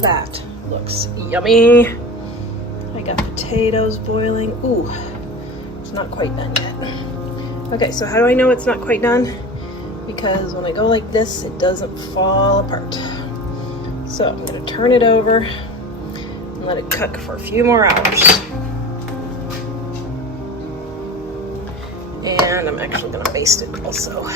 That looks yummy. I got potatoes boiling. Ooh, it's not quite done yet. Okay, so how do I know it's not quite done? Because when I go like this, it doesn't fall apart. So I'm gonna turn it over and let it cook for a few more hours. And I'm actually gonna baste it also.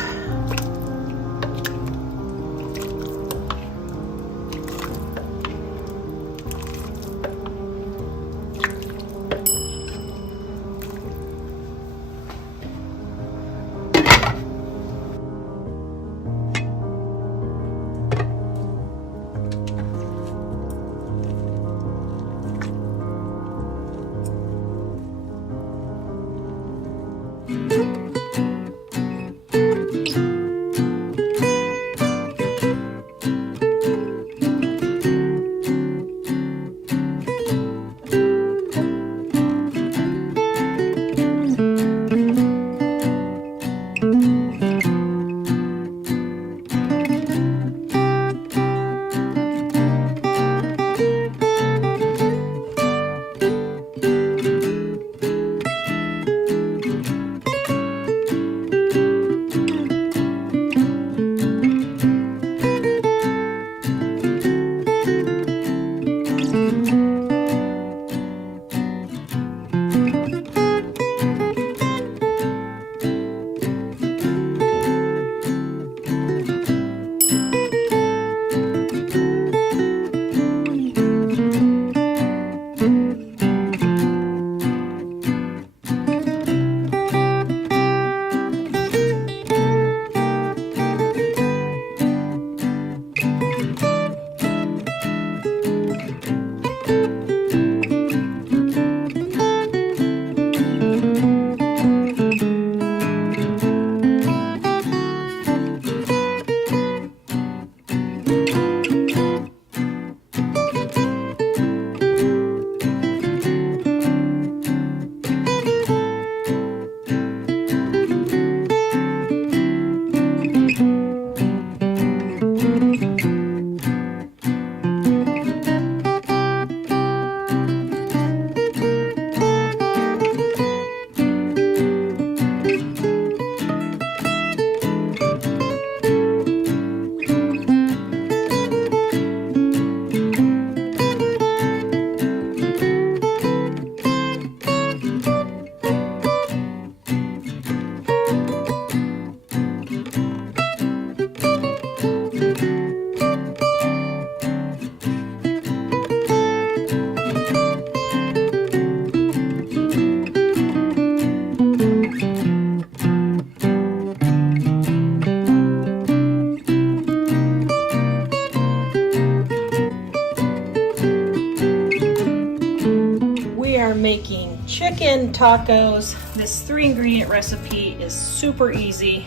Making chicken tacos. This 3-ingredient recipe is super easy.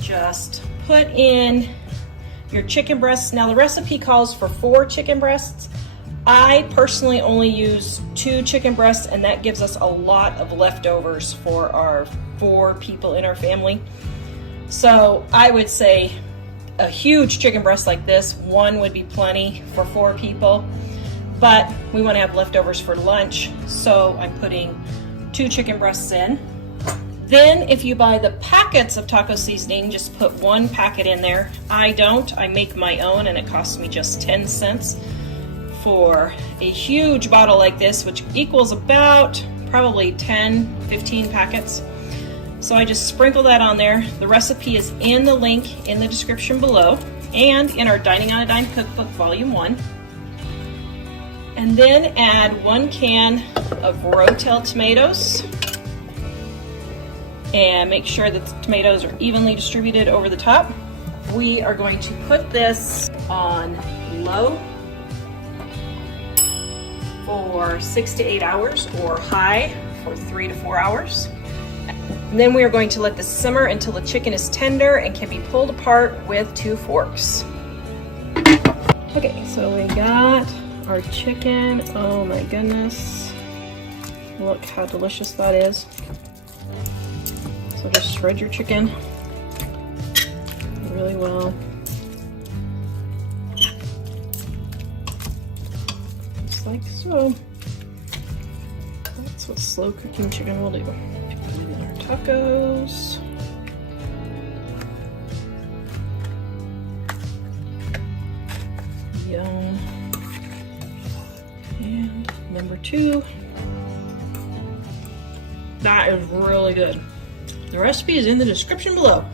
Just put in your chicken breasts. Now the recipe calls for 4 chicken breasts. I personally only use 2 chicken breasts, and that gives us a lot of leftovers for our 4 people in our family. So I would say a huge chicken breast like this, 1 would be plenty for 4 people. But we want to have leftovers for lunch, so I'm putting 2 chicken breasts in. Then if you buy the packets of taco seasoning, just put 1 packet in there. I don't, I make my own, and it costs me just 10 cents for a huge bottle like this, which equals about probably 10-15 packets. So I just sprinkle that on there. The recipe is in the link in the description below and in our Dining on a Dime Cookbook Volume 1. And then add 1 can of Rotel tomatoes. And make sure that the tomatoes are evenly distributed over the top. We are going to put this on low for 6 to 8 hours, or high for 3 to 4 hours. And then we are going to let this simmer until the chicken is tender and can be pulled apart with 2 forks. Okay, so we got our chicken. Oh my goodness. Look how delicious that is. So just shred your chicken really well. like so. That's what slow cooking chicken will do. Put in our tacos. Yum. And number 2. That is really good. The recipe is in the description below.